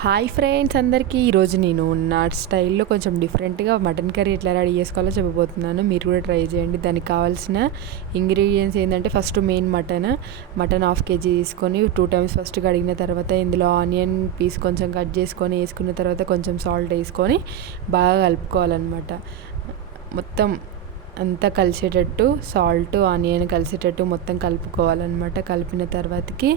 Hi friends అందరికీ ఈరోజు నేను నా స్టైల్లో కొంచెం డిఫరెంట్గా మటన్ కర్రీ ఎట్లా రెడీ చేసుకోవాలో చెప్పబోతున్నాను. మీరు కూడా ట్రై చేయండి. దానికి కావాల్సిన ఇంగ్రీడియంట్స్ ఏంటంటే first main mutton mutton half KG తీసుకొని టూ టైమ్స్ ఫస్ట్ కడిగిన తర్వాత ఇందులో ఆనియన్ పీస్ కొంచెం కట్ చేసుకొని వేసుకున్న తర్వాత కొంచెం సాల్ట్ వేసుకొని బాగా కలుపుకోవాలన్నమాట. మొత్తం అంతా కలిసేటట్టు సాల్ట్ ఆనియన్ కలిసేటట్టు మొత్తం కలుపుకోవాలన్నమాట. కలిపిన తర్వాతకి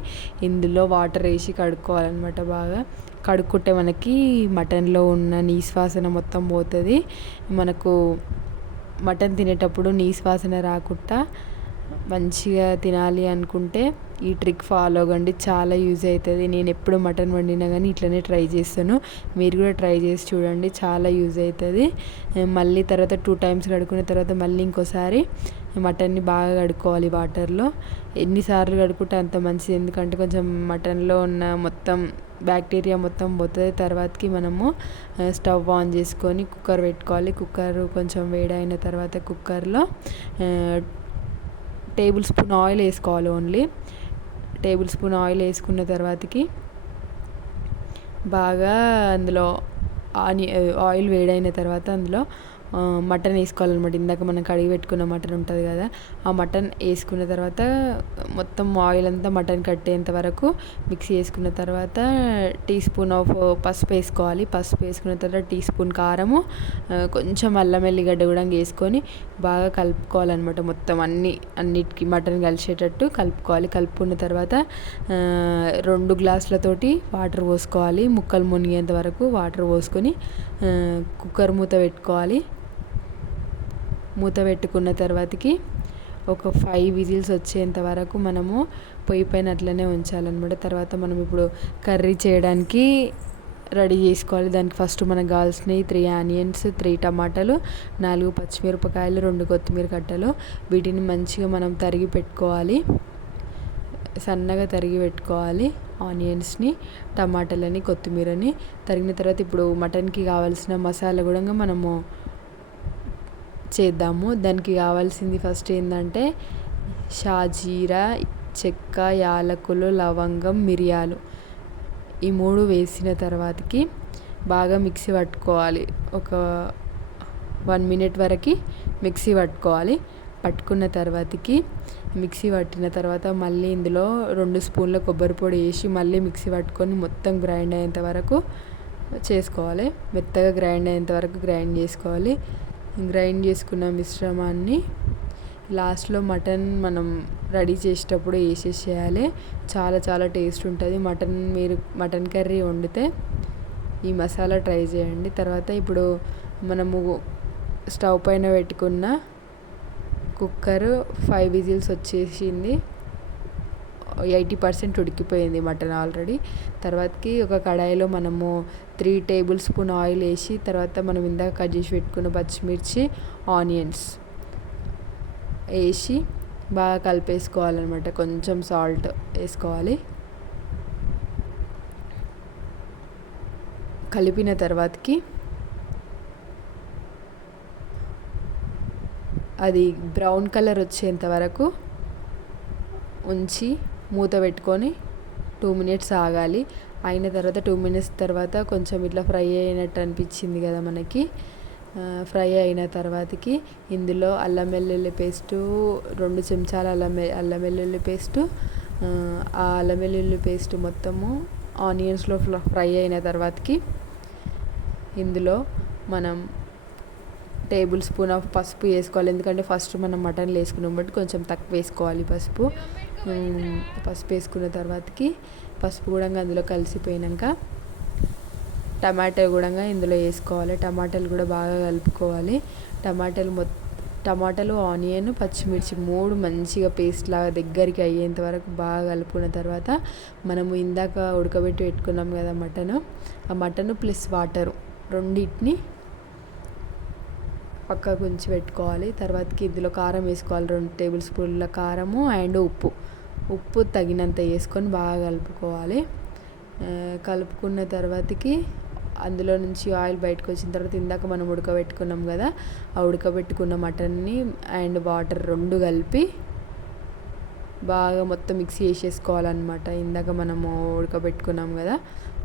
ఇందులో వాటర్ వేసి కడుక్కోవాలన్నమాట బాగా. కడుక్కుంటే మనకి మటన్లో ఉన్న నీశ్వాసన వాసన మొత్తం పోతుంది. మనకు మటన్ తినేటప్పుడు నీశ్వాసన వాసన రాకుండా మంచిగా తినాలి అనుకుంటే ఈ ట్రిక్ ఫాలో అవ్వండి. చాలా యూజ్ అవుతుంది. నేను ఎప్పుడు మటన్ వండినా కానీ ఇట్లనే ట్రై చేస్తాను. మీరు కూడా ట్రై చేసి చూడండి. చాలా యూజ్ అవుతుంది. మళ్ళీ తర్వాత టూ టైమ్స్ కడుక్కున్న తర్వాత మళ్ళీ ఇంకోసారి మటన్ని బాగా కడుక్కోవాలి వాటర్లో. ఎన్నిసార్లు కడుక్కుంటే అంత మంచిది. ఎందుకంటే కొంచెం మటన్లో ఉన్న మొత్తం బ్యాక్టీరియా మొత్తం పోతుంది. తర్వాతకి మనము స్టవ్ ఆన్ చేసుకొని కుక్కర్ పెట్టుకోవాలి. కుక్కర్ కొంచెం వేడైన తర్వాత కుక్కర్లో టేబుల్ స్పూన్ ఆయిల్ వేసుకోవాలి ఓన్లీ. టేబుల్ స్పూన్ ఆయిల్ వేసుకున్న తర్వాతకి బాగా అందులో ఆని ఆయిల్ వేడైన తర్వాత అందులో మటన్ వేసుకోవాలన్నమాట. ఇందాక మనం కడిగి పెట్టుకున్న మటన్ ఉంటుంది కదా ఆ మటన్ వేసుకున్న తర్వాత మొత్తం ఆయిల్ అంతా మటన్ కట్టేంత వరకు మిక్సీ వేసుకున్న తర్వాత టీ స్పూన్ ఆఫ్ పసుపు వేసుకోవాలి. పసుపు వేసుకున్న తర్వాత టీ స్పూన్ కారము కొంచెం అల్లం ఎల్లిగడ్డ కూడా వేసుకొని బాగా కలుపుకోవాలన్నమాట మొత్తం అన్ని అన్నిటికి మటన్ కలిసేటట్టు కలుపుకోవాలి. కలుపుకున్న తర్వాత రెండు గ్లాసులతోటి వాటర్ పోసుకోవాలి. ముక్కలు మునిగేంత వరకు వాటర్ పోసుకొని కుక్కర్ మూత పెట్టుకోవాలి. మూత పెట్టుకున్న తర్వాతకి ఒక ఫైవ్ విజిల్స్ వచ్చేంత వరకు మనము పొయ్యి పైన అట్లనే ఉంచాలన్నమాట. తర్వాత మనం ఇప్పుడు కర్రీ చేయడానికి రెడీ చేసుకోవాలి. దానికి ఫస్ట్ మనకు కావాల్సినవి త్రీ ఆనియన్స్ త్రీ టమాటాలు నాలుగు పచ్చిమిరపకాయలు రెండు కొత్తిమీర కట్టలు వీటిని మంచిగా మనం తరిగి పెట్టుకోవాలి. సన్నగా తరిగి పెట్టుకోవాలి ఆనియన్స్ని టమాటాలని కొత్తిమీరని. తరిగిన తర్వాత ఇప్పుడు మటన్కి కావాల్సిన మసాలా కూడా మనము చేద్దాము. దానికి కావాల్సింది ఫస్ట్ ఏంటంటే షాజీరా చెక్క యాలకులు లవంగం మిరియాలు. ఈ మూడు వేసిన తర్వాతకి బాగా మిక్సీ పట్టుకోవాలి. ఒక వన్ మినిట్ వరకు మిక్సీ పట్టుకోవాలి. పట్టుకున్న తర్వాతకి మిక్సీ పట్టిన తర్వాత మళ్ళీ ఇందులో రెండు స్పూన్ల కొబ్బరి పొడి వేసి మళ్ళీ మిక్సీ పట్టుకొని మొత్తం గ్రైండ్ అయ్యేంత వరకు చేసుకోవాలి. మెత్తగా గ్రైండ్ అయ్యేంత వరకు గ్రైండ్ చేసుకోవాలి. గ్రైండ్ చేసుకున్న మిశ్రమాన్ని. లాస్ట్లో మటన్ మనం రెడీ చేసేటప్పుడు వేసేసేయాలి. చాలా చాలా టేస్ట్ ఉంటుంది. మటన్ మీరు మటన్ కర్రీ వండితే ఈ మసాలా ట్రై చేయండి. తర్వాత ఇప్పుడు మనము స్టవ్ పైన పెట్టుకున్న కుక్కర్ ఫైవ్ విజిల్స్ వచ్చేసింది. ఎయిటీ పర్సెంట్ ఉడికిపోయింది మటన్ ఆల్రెడీ. తర్వాతకి ఒక కడాయిలో మనము త్రీ టేబుల్ స్పూన్ ఆయిల్ వేసి తర్వాత మనం ఇందాక కట్ చేసి పెట్టుకున్న పచ్చిమిర్చి ఆనియన్స్ వేసి బాగా కలిపేసుకోవాలన్నమాట. కొంచెం సాల్ట్ వేసుకోవాలి. కలిపిన తర్వాతకి అది బ్రౌన్ కలర్ వచ్చేంత వరకు ఉంచి మూత పెట్టుకొని టూ మినిట్స్ ఆగాలి. అయిన తర్వాత టూ మినిట్స్ తర్వాత కొంచెం ఇట్లా ఫ్రై అయినట్టు అనిపించింది కదా మనకి. ఫ్రై అయిన తర్వాతకి ఇందులో అల్లం వెల్లుల్లి పేస్టు రెండు చెంచాల అల్లం అల్లం వెల్లుల్లి పేస్టు ఆ అల్లం వెల్లుల్లి పేస్ట్ మొత్తము ఆనియన్స్లో ఫ్రై అయిన తర్వాతకి ఇందులో మనం టేబుల్ స్పూన్ ఆఫ్ పసుపు వేసుకోవాలి. ఎందుకంటే ఫస్ట్ మనం మటన్లు వేసుకున్నాం బట్టి కొంచెం తక్కువ వేసుకోవాలి పసుపు. పసుపు వేసుకున్న తర్వాతకి పసుపు కూడా అందులో కలిసిపోయినాక టమాటా కూడా ఇందులో వేసుకోవాలి. టమాటాలు కూడా బాగా కలుపుకోవాలి. టమాటాలు మొత్తం టమాటాలు ఆనియన్ పచ్చిమిర్చి మూడు మంచిగా పేస్ట్ లాగా దగ్గరికి అయ్యేంత వరకు బాగా కలుపుకున్న తర్వాత మనము ఇందాక ఉడకబెట్టి పెట్టుకున్నాం కదా మటన్. ఆ మటన్ ప్లస్ వాటరు రెండింటిని పక్కకు ఉంచి పెట్టుకోవాలి. తర్వాతకి ఇందులో కారం వేసుకోవాలి. రెండు టేబుల్ స్పూన్ల కారము అండ్ ఉప్పు. ఉప్పు తగినంత వేసుకొని బాగా కలుపుకోవాలి. కలుపుకున్న తర్వాతకి అందులో నుంచి ఆయిల్ బయటకు వచ్చిన తర్వాత ఇందాక మనం ఉడకబెట్టుకున్నాం కదా ఆ ఉడకబెట్టుకున్న మటన్ని అండ్ వాటర్ రెండు కలిపి బాగా మొత్తం మిక్సీ చేసేసుకోవాలన్నమాట. ఇందాక మనము ఉడకబెట్టుకున్నాం కదా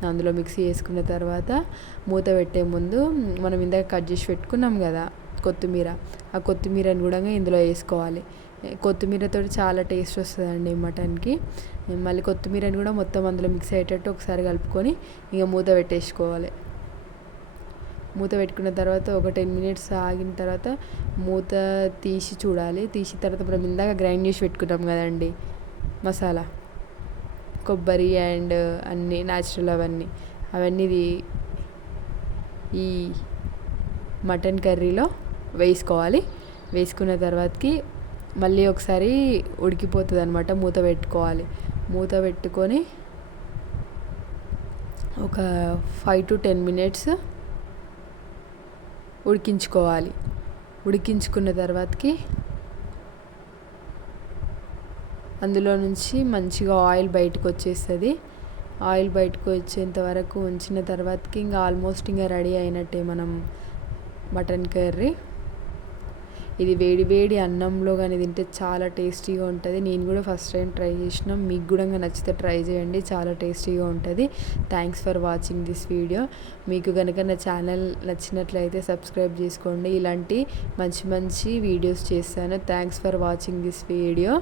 అందులో మిక్సీ వేసుకున్న తర్వాత మూత పెట్టే ముందు మనం ఇందాక కట్ చేసి పెట్టుకున్నాం కదా కొత్తిమీర. ఆ కొత్తిమీరని కూడా ఇందులో వేసుకోవాలి. కొత్తిమీరతో చాలా టేస్ట్ వస్తుందండి మటన్కి. మళ్ళీ కొత్తిమీరని కూడా మొత్తం అందులో మిక్స్ అయ్యేటట్టు ఒకసారి కలుపుకొని ఇక మూత పెట్టేసుకోవాలి. మూత పెట్టుకున్న తర్వాత ఒక టెన్ మినిట్స్ ఆగిన తర్వాత మూత తీసి చూడాలి. తీసిన తర్వాత మనం ఇందాక గ్రైండ్ చేసి పెట్టుకున్నాం కదండి మసాలా. కొబ్బరి అండ్ అన్నీ న్యాచురల్ అవన్నీ. అవన్నీ ఈ మటన్ కర్రీలో వేసుకోవాలి. వేసుకున్న తర్వాతకి మళ్ళీ ఒకసారి ఉడికిపోతుంది అనమాట మూత పెట్టుకోవాలి. మూత పెట్టుకొని ఒక ఫైవ్ టు టెన్ మినిట్స్ ఉడికించుకోవాలి. ఉడికించుకున్న తర్వాతకి అందులో నుంచి మంచిగా ఆయిల్ బయటకు వచ్చేస్తుంది. ఆయిల్ బయటకు వచ్చేంత వరకు ఉంచిన తర్వాతకి ఇంకా ఆల్మోస్ట్ ఇంకా రెడీ అయినట్టే మనం మటన్ కర్రీ. ఇది వేడి వేడి అన్నంలో కానీ తింటే చాలా టేస్టీగా ఉంటుంది. నేను కూడా ఫస్ట్ టైం ట్రై చేసిన. మీకు కూడా నచ్చితే ట్రై చేయండి. చాలా టేస్టీగా ఉంటుంది. Thanks for watching this video మీకు కనుక నా ఛానల్ నచ్చినట్లయితే సబ్స్క్రైబ్ చేసుకోండి. ఇలాంటి మంచి మంచి వీడియోస్ చేస్తాను. Thanks for watching this video